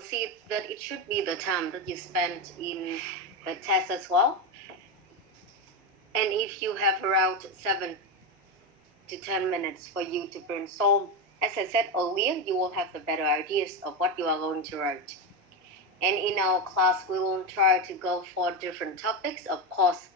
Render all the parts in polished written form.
see that it should be the time that you spend in the test as well. And if you have around 7 to 10 minutes for you to brainstorm, as I said earlier, you will have the better ideas of what you are going to write. And in our class, we will try to go for different topics, of course.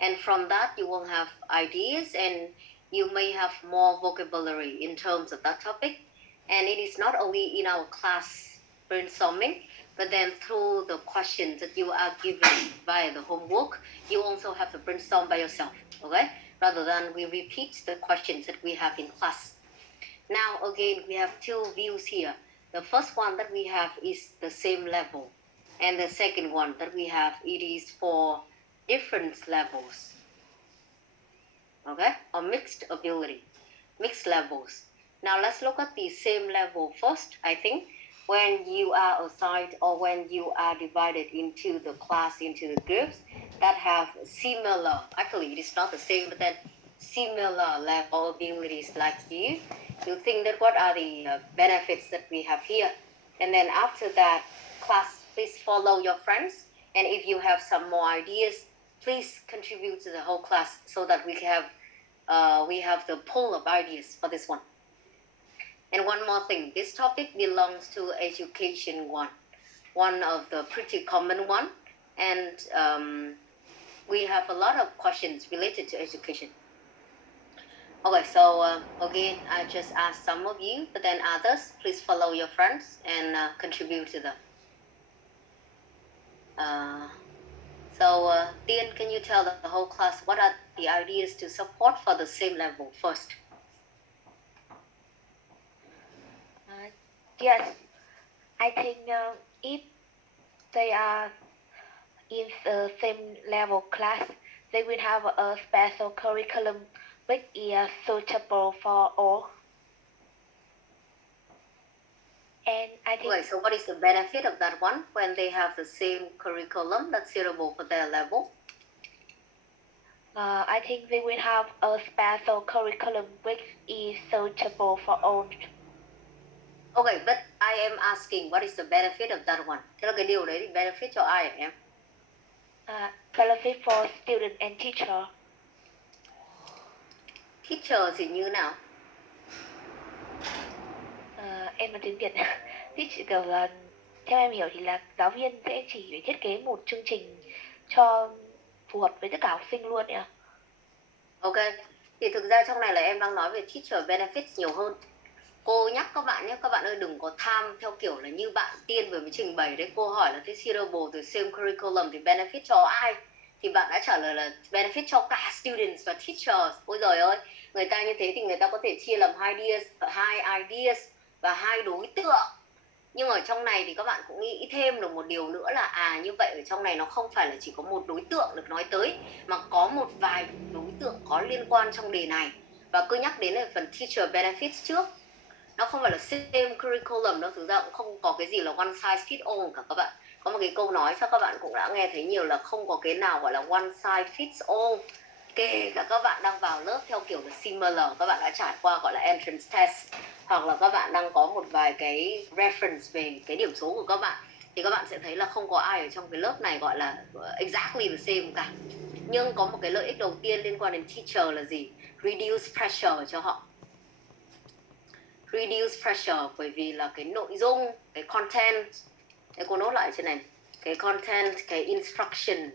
And from that, you will have ideas and you may have more vocabulary in terms of that topic. And it is not only in our class brainstorming, but then through the questions that you are given via the homework, you also have to brainstorm by yourself, okay? Rather than we repeat the questions that we have in class. Now, again, we have two views here. The first one that we have is the same level. And the second one that we have, it is for different levels. Okay? Or mixed ability. Mixed levels. Now, let's look at the same level first. I think when you are assigned or when you are divided into the class, into the groups that have similar, actually it is not the same, but then similar level abilities like you think that what are the benefits that we have here. And then after that, class, please follow your friends. And if you have some more ideas, please contribute to the whole class so that we have the pool of ideas for this one. And one more thing, this topic belongs to education one of the pretty common one. And we have a lot of questions related to education. Okay, so again, I just asked some of you, but then others, please follow your friends and contribute to them. Tiên, can you tell the whole class what are the ideas to support for the same level first? Yes, I think if they are in the same level class, they will have a special curriculum which is suitable for all. And I think... Okay, so what is the benefit of that one when they have the same curriculum that's suitable for their level? I think they will have a special curriculum which is suitable for all. Okay, but I am asking what is the benefit of that one? Thế là cái điều đấy thì benefit cho ai hả em? Benefit for student and teacher. Teacher thì như nào? Em nói tiếng Việt. Teacher kiểu là theo em hiểu thì là giáo viên sẽ chỉ để thiết kế một chương trình cho phù hợp với tất cả học sinh luôn ạ. Ok, thì thực ra trong này là em đang nói về teacher benefits nhiều hơn. Cô nhắc các bạn nhé, các bạn ơi đừng có tham theo kiểu là như bạn Tiên vừa mới trình bày đấy. Cô hỏi là thế suitable từ same curriculum thì benefit cho ai? Thì bạn đã trả lời là benefit cho cả students và teachers. Ôi giời ơi, người ta như thế thì người ta có thể chia làm hai ideas và hai đối tượng. Nhưng ở trong này thì các bạn cũng nghĩ thêm được một điều nữa là như vậy ở trong này nó không phải là chỉ có một đối tượng được nói tới, mà có một vài đối tượng có liên quan trong đề này. Và cứ nhắc đến là phần teacher benefits trước. Nó không phải là same curriculum đâu, thực ra cũng không có cái gì là one size fits all cả các bạn. Có một cái câu nói chắc các bạn cũng đã nghe thấy nhiều là không có cái nào gọi là one size fits all. Kể cả các bạn đang vào lớp theo kiểu là similar, các bạn đã trải qua gọi là entrance test, hoặc là các bạn đang có một vài cái reference về cái điểm số của các bạn, thì các bạn sẽ thấy là không có ai ở trong cái lớp này gọi là exactly the same cả. Nhưng có một cái lợi ích đầu tiên liên quan đến teacher là gì? Reduce pressure cho họ. Reduce pressure bởi vì là cái nội dung, cái content, để cô nốt lại trên này, cái content, cái instruction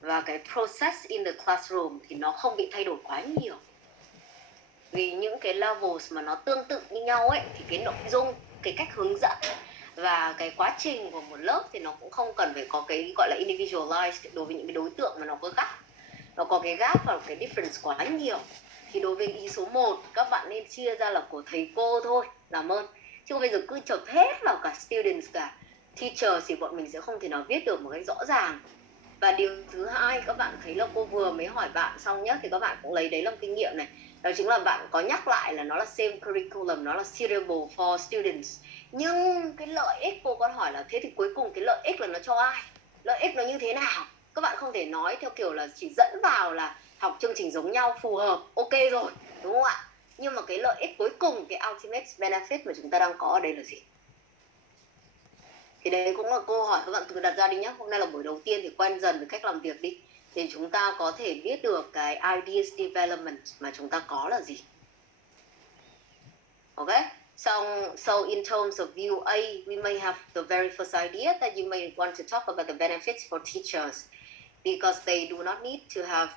và cái process in the classroom thì nó không bị thay đổi quá nhiều. Vì những cái levels mà nó tương tự như nhau ấy thì cái nội dung, cái cách hướng dẫn và cái quá trình của một lớp thì nó cũng không cần phải có cái gọi là individualized đối với những cái đối tượng mà nó có gap. Nó có cái gap và cái difference quá nhiều. Thì đối với ý số 1, các bạn nên chia ra là của thầy cô thôi, làm ơn. Chứ bây giờ cứ chộp hết vào cả students cả teachers thì bọn mình sẽ không thể nào viết được một cách rõ ràng. Và điều thứ hai, các bạn thấy là cô vừa mới hỏi bạn xong nhé, thì các bạn cũng lấy đấy làm kinh nghiệm này. Đó chính là bạn có nhắc lại là nó là same curriculum, nó là suitable for students. Nhưng cái lợi ích cô có hỏi là thế thì cuối cùng cái lợi ích là nó cho ai? Lợi ích nó như thế nào? Các bạn không thể nói theo kiểu là chỉ dẫn vào là học chương trình giống nhau, phù hợp, ok rồi, đúng không ạ? Nhưng mà cái lợi ích cuối cùng, cái ultimate benefit mà chúng ta đang có ở đây là gì? Thì đấy cũng là câu hỏi các bạn tự đặt ra đi nhé. Hôm nay là buổi đầu tiên thì quen dần với cách làm việc đi, để chúng ta có thể biết được cái ideas development mà chúng ta có là gì. Okay, so in terms of view A, we may have the very first idea that you may want to talk about the benefits for teachers, because they do not need to have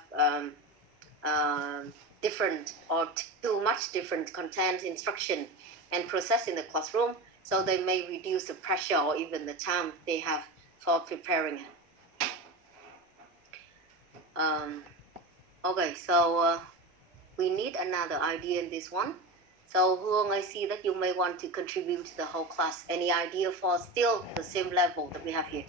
different or too much different content, instruction, and process in the classroom, so they may reduce the pressure or even the time they have for preparing it. Okay, so we need another idea in this one. So Huong, I see that you may want to contribute to the whole class. Any idea for still the same level that we have here?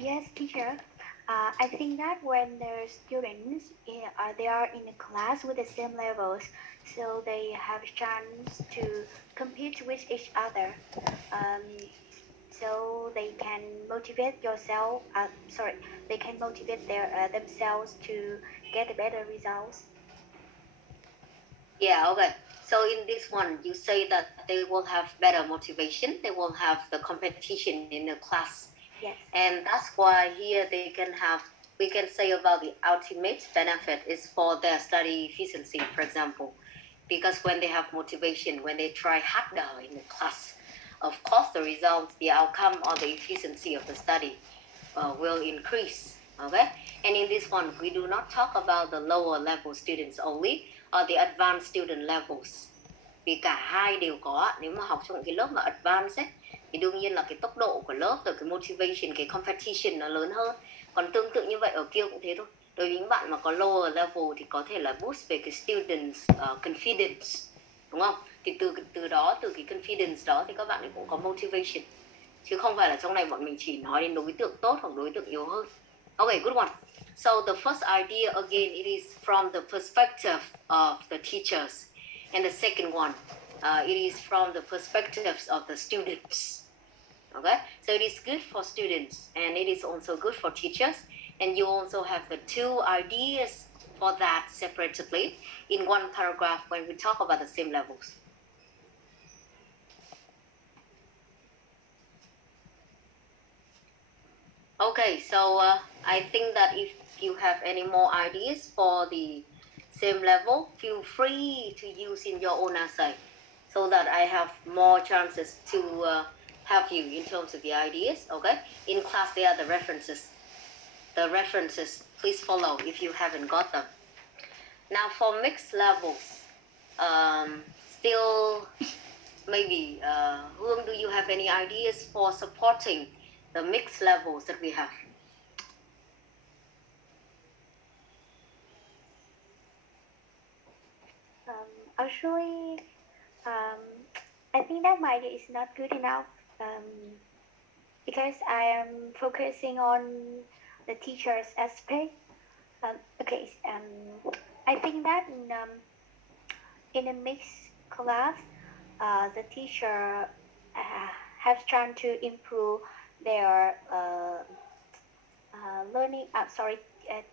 Yes, teacher. I think that when the students they are in a class with the same levels, so they have a chance to compete with each other. So they can motivate yourself. They can motivate themselves to get better results. Yeah, okay. So in this one, you say that they will have better motivation. They will have the competition in the class. Yes. And that's why here they can have, we can say about the ultimate benefit is for their study efficiency, for example. Because when they have motivation, when they try harder in the class, of course the results, the outcome or the efficiency of the study will increase. Okay? And in this one, we do not talk about the lower level students only, or the advanced student levels. Vì cả hai đều có, nếu mà học trong cái lớp mà advanced ấy, thì đương nhiên là cái tốc độ của lớp, rồi cái motivation, cái competition nó lớn hơn. Còn tương tự như vậy ở kia cũng thế thôi. Đối với những bạn mà có lower level thì có thể là boost về cái students confidence, đúng không? Thì từ đó, từ cái confidence đó thì các bạn ấy cũng có motivation. Chứ không phải là trong này bọn mình chỉ nói đến đối tượng tốt hoặc đối tượng yếu hơn. Okay, good one. So the first idea again, it is from the perspective of the teachers. And the second one, it is from the perspectives of the students. Okay, so it is good for students and it is also good for teachers. And you also have the two ideas for that separately in one paragraph when we talk about the same levels. Okay, so I think that if you have any more ideas for the same level, feel free to use in your own essay so that I have more chances to help you in terms of the ideas. Okay, in class there are the references. The references, please follow if you haven't got them. Now for mixed levels, still maybe Hương, do you have any ideas for supporting the mixed levels that we have? Actually, I think that my idea is not good enough because I am focusing on the teacher's aspect. I think that in a mixed class, the teacher has tried to improve their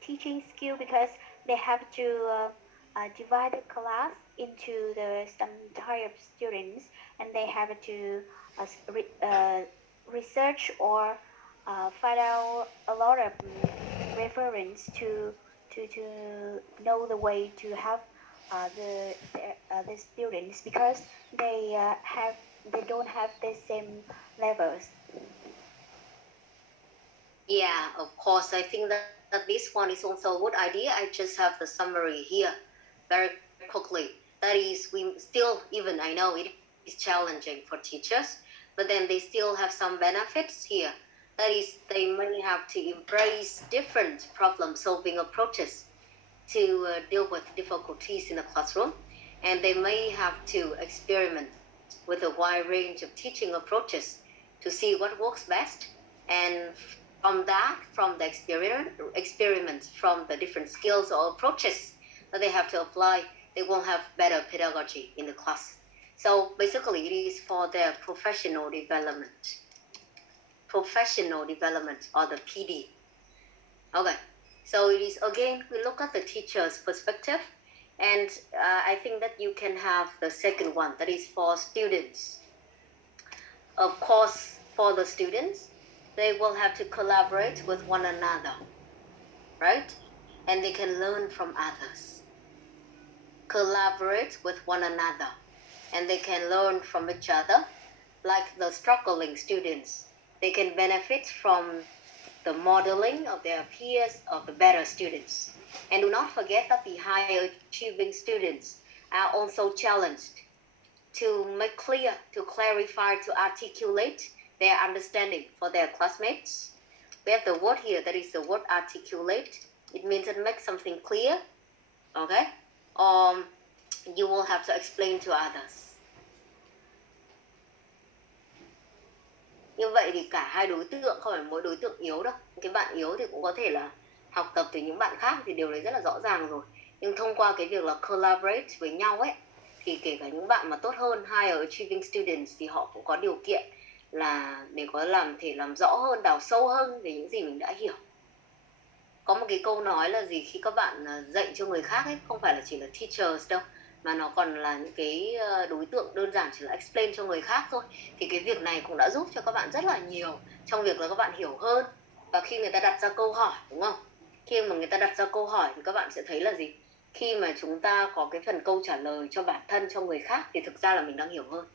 teaching skill, because they have to divide the class into some type of students, and they have to research or find out a lot of reference to know the way to help the students, because they don't have the same levels. Yeah, of course. I think that this one is also a good idea. I just have the summary here very quickly. That is, we still, even I know it is challenging for teachers, but then they still have some benefits here. That is, they may have to embrace different problem-solving approaches to deal with difficulties in the classroom, and they may have to experiment with a wide range of teaching approaches to see what works best, and from the experiments from the different skills or approaches that they have to apply, they will have better pedagogy in the class. So basically, it is for their professional development or the PD. Okay, so it is, again, we look at the teacher's perspective, And I think that you can have the second one, that is for students. Of course, for the students, they will have to collaborate with one another, right? And they can learn from others. Collaborate with one another, and they can learn from each other. Like the struggling students, they can benefit from the modeling of their peers, of the better students. And do not forget that the higher achieving students are also challenged to make clear, to clarify, to articulate their understanding for their classmates. We have the word here, that is the word articulate. It means to make something clear, okay? You will have to explain to others. Như vậy thì cả hai đối tượng, không phải mỗi đối tượng yếu đâu. Cái bạn yếu thì cũng có thể là học tập từ những bạn khác, thì điều đấy rất là rõ ràng rồi. Nhưng thông qua cái việc là collaborate với nhau ấy, thì kể cả những bạn mà tốt hơn, higher achieving students, thì họ cũng có điều kiện là để có thể làm rõ hơn, đào sâu hơn về những gì mình đã hiểu. Có một cái câu nói là gì, khi các bạn dạy cho người khác ấy, không phải là chỉ là teachers đâu, mà nó còn là những cái đối tượng đơn giản chỉ là explain cho người khác thôi. Thì cái việc này cũng đã giúp cho các bạn rất là nhiều trong việc là các bạn hiểu hơn. Và khi người ta đặt ra câu hỏi, đúng không? Khi mà người ta đặt ra câu hỏi thì các bạn sẽ thấy là gì? Khi mà chúng ta có cái phần câu trả lời cho bản thân, cho người khác, thì thực ra là mình đang hiểu hơn.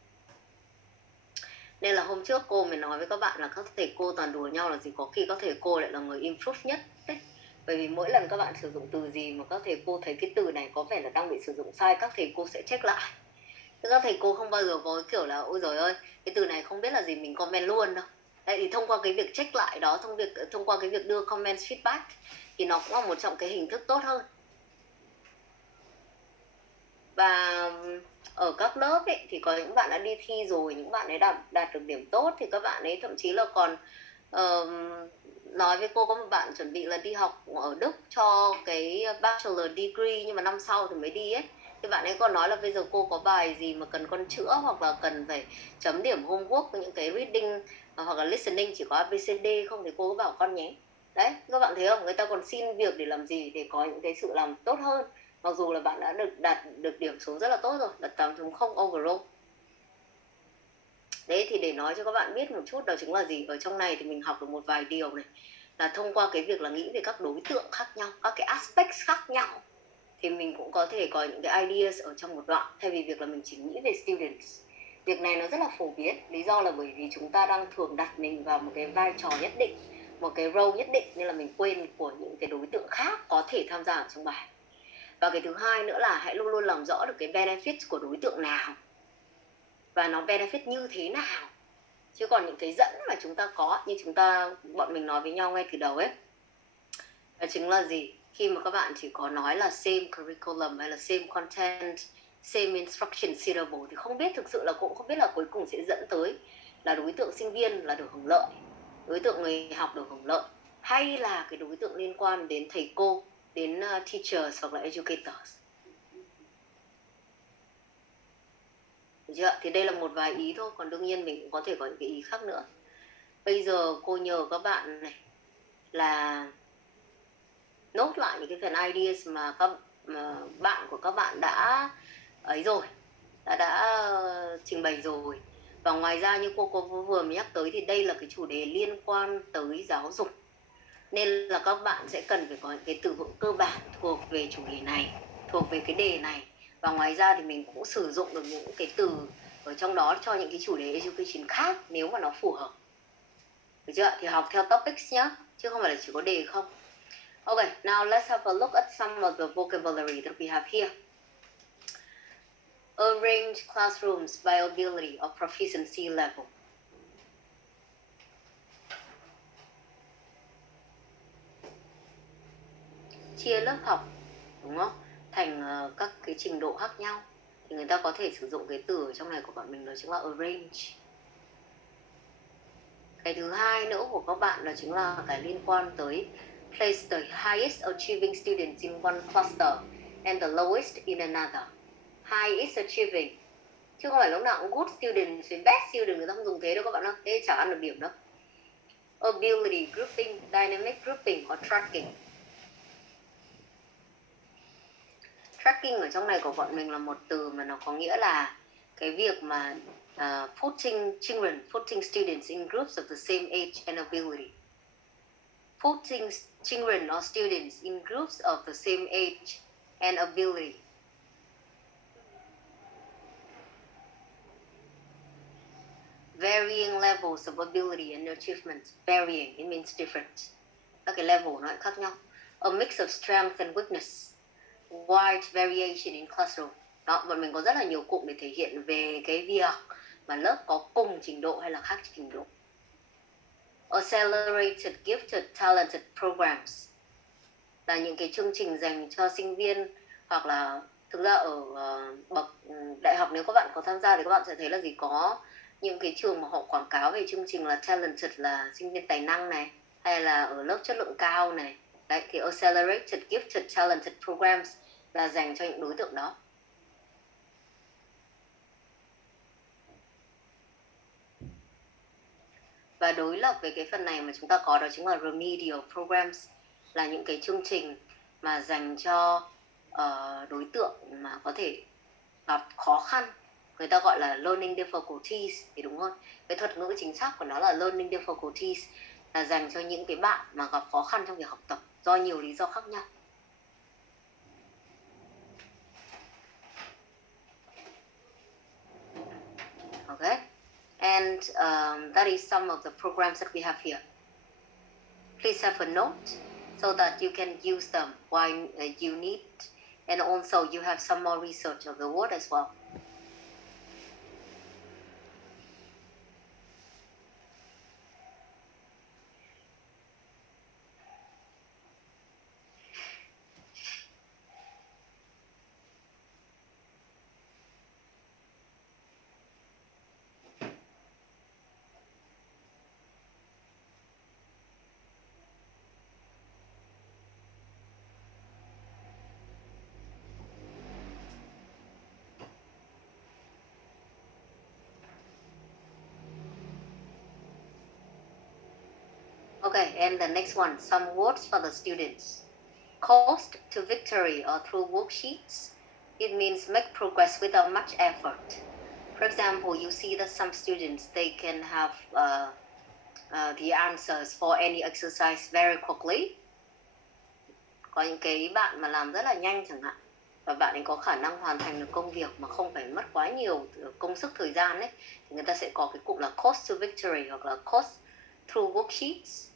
Nên là hôm trước cô mới nói với các bạn là các thầy cô toàn đùa nhau là gì, có khi các thầy cô lại là người improve nhất đấy. Bởi vì mỗi lần các bạn sử dụng từ gì mà các thầy cô thấy cái từ này có vẻ là đang bị sử dụng sai, các thầy cô sẽ check lại. Thế các thầy cô không bao giờ có kiểu là ôi giời ơi, cái từ này không biết là gì, mình comment luôn đâu. Đấy, thì thông qua cái việc check lại đó, thông qua cái việc đưa comment feedback, thì nó cũng là một trong cái hình thức tốt hơn. Và ở các lớp ấy, thì có những bạn đã đi thi rồi, những bạn ấy đạt được điểm tốt, thì các bạn ấy thậm chí là còn nói với cô, có một bạn chuẩn bị là đi học ở Đức cho cái bachelor degree, nhưng mà năm sau thì mới đi ấy. Thì bạn ấy còn nói là bây giờ cô có bài gì mà cần con chữa, hoặc là cần phải chấm điểm homework, những cái reading hoặc là listening chỉ có ABCD không, thì cô cứ bảo con nhé. Đấy, các bạn thấy không, người ta còn xin việc để làm gì, để có những cái sự làm tốt hơn, mặc dù là bạn đã đạt được điểm số rất là tốt rồi, đạt 8.0 overall. Đấy, thì để nói cho các bạn biết một chút, đó chính là gì, ở trong này thì mình học được một vài điều này, là thông qua cái việc là nghĩ về các đối tượng khác nhau, các cái aspects khác nhau, thì mình cũng có thể có những cái ideas ở trong một đoạn, thay vì việc là mình chỉ nghĩ về students. Việc này nó rất là phổ biến, lý do là bởi vì chúng ta đang thường đặt mình vào một cái vai trò nhất định, một cái role nhất định, nên là mình quên của những cái đối tượng khác có thể tham gia ở trong bài. Và cái thứ hai nữa là hãy luôn luôn làm rõ được cái benefits của đối tượng nào, và nó benefit như thế nào. Chứ còn những cái dẫn mà chúng ta có, như bọn mình nói với nhau ngay từ đầu ấy, đó chính là gì, khi mà các bạn chỉ có nói là same curriculum hay là same content, same instruction suitable, thì không biết, thực sự là cũng không biết là cuối cùng sẽ dẫn tới là đối tượng sinh viên là được hưởng lợi, đối tượng người học được hưởng lợi, hay là cái đối tượng liên quan đến thầy cô, đến teachers hoặc là educators. Được chưa? Thì đây là một vài ý thôi, còn đương nhiên mình cũng có thể có những cái ý khác nữa. Bây giờ cô nhờ các bạn này là nốt lại những cái phần ideas mà bạn của các bạn đã ấy rồi, đã trình bày rồi. Và ngoài ra như cô vừa mới nhắc tới, thì đây là cái chủ đề liên quan tới giáo dục, nên là các bạn sẽ cần phải có những cái từ vựng cơ bản thuộc về chủ đề này, thuộc về cái đề này. Và ngoài ra thì mình cũng sử dụng được những cái từ ở trong đó cho những cái chủ đề education khác nếu mà nó phù hợp. Được chưa? Thì học theo topics nhá, chứ không phải là chỉ có đề không. Okay, now let's have a look at some of the vocabulary that we have here. Arrange classrooms by ability or proficiency level. Chia lớp học, đúng không, thành các cái trình độ khác nhau, thì người ta có thể sử dụng cái từ ở trong này của bọn mình, đó chính là arrange. Cái thứ hai nữa của các bạn đó chính là cái liên quan tới place the highest achieving students in one cluster and the lowest in another. Highest achieving, chứ không phải lúc nào cũng good student với best student, người ta không dùng thế đâu các bạn ạ, thế chả ăn được điểm đâu. Ability grouping, dynamic grouping or tracking. tracking ở trong này của bọn mình là một từ mà nó có nghĩa là cái việc mà putting students in groups of the same age and ability. Putting children or students in groups of the same age and ability. Varying levels of ability and achievement. Varying, it means different. Các cái level nó lại khác nhau. A mix of strength and weakness. Wide variation in classroom. Đó, bọn mình có rất là nhiều cụm để thể hiện về cái việc mà lớp có cùng trình độ hay là khác trình độ. Accelerated, gifted, talented programs là những cái chương trình dành cho sinh viên, hoặc là thực ra ở bậc đại học nếu các bạn có tham gia thì các bạn sẽ thấy là có những cái trường mà họ quảng cáo về chương trình là talented là sinh viên tài năng này, hay là ở lớp chất lượng cao này. Đấy, thì accelerated, gifted, talented programs là dành cho những đối tượng đó. Và đối lập với cái phần này mà chúng ta có đó chính là remedial programs, là những cái chương trình mà dành cho đối tượng mà có thể gặp khó khăn. Người ta gọi là learning difficulties thì đúng hơn. Cái thuật ngữ chính xác của nó là learning difficulties, là dành cho những cái bạn mà gặp khó khăn trong việc học tập do nhiều lý do khác nhau. Okay, and that is some of the programs that we have here. Please have a note so that you can use them while you need, and also you have some more research of the word as well. Okay, and the next one, some words for the students. Coast to victory or through worksheets. It means make progress without much effort. For example, you see that some students, they can have the answers for any exercise very quickly. Có những cái bạn mà làm rất là nhanh chẳng hạn, và bạn ấy có khả năng hoàn thành được công việc mà không phải mất quá nhiều công sức thời gian ấy, thì người ta sẽ có cái cụm là coast to victory hoặc là coast through worksheets.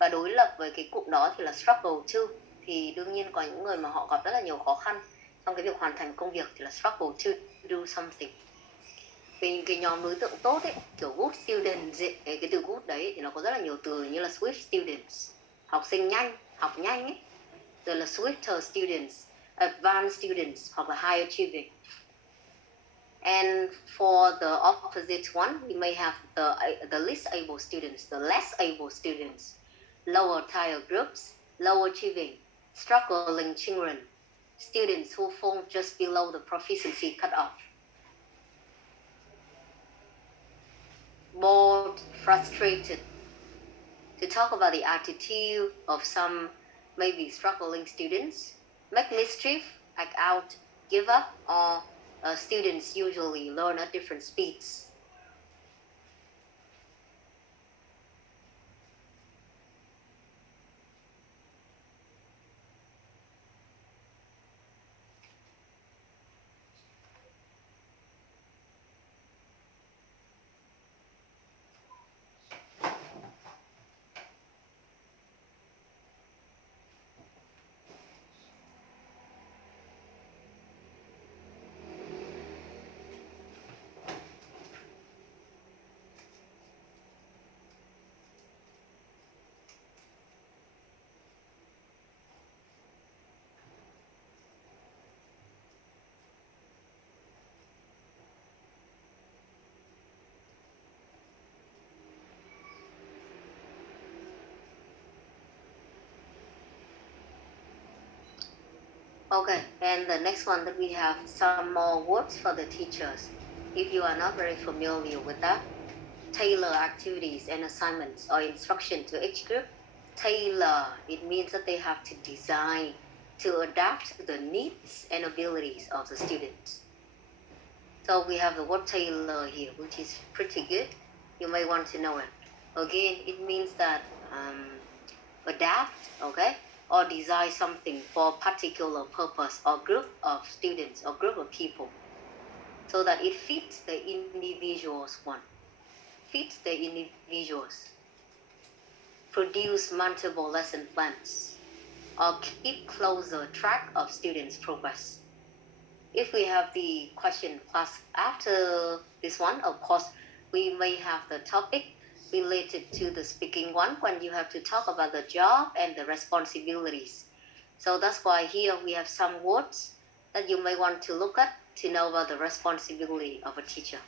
Và đối lập với cái cụm đó thì là struggle to, thì đương nhiên có những người mà họ gặp rất là nhiều khó khăn trong cái việc hoàn thành công việc thì là struggle to do something. Về những cái nhóm đối tượng tốt ấy, kiểu good students ấy, cái từ good đấy thì nó có rất là nhiều từ như là swift students, học sinh nhanh, học nhanh ấy, rồi là swifter students, advanced students hoặc là high achieving. And for the opposite one, we may have the least able students, the less able students, lower tier groups, low achieving, struggling children, students who fall just below the proficiency cutoff. Bored, frustrated. To talk about the attitude of some maybe struggling students, make mischief, act out, give up, or students usually learn at different speeds. Okay, and the next one that we have some more words for the teachers. If you are not very familiar with that, tailor activities and assignments or instruction to each group. Tailor, it means that they have to design to adapt to the needs and abilities of the students. So we have the word tailor here, which is pretty good. You may want to know it. Again, it means that adapt, okay, or design something for a particular purpose or group of students or group of people, so that it fits the individual's one, fits the individuals. Produce multiple lesson plans, or keep closer track of students' progress. If we have the question class after this one, of course, we may have the topic related to the speaking one when you have to talk about the job and the responsibilities. So that's why here we have some words that you may want to look at to know about the responsibility of a teacher.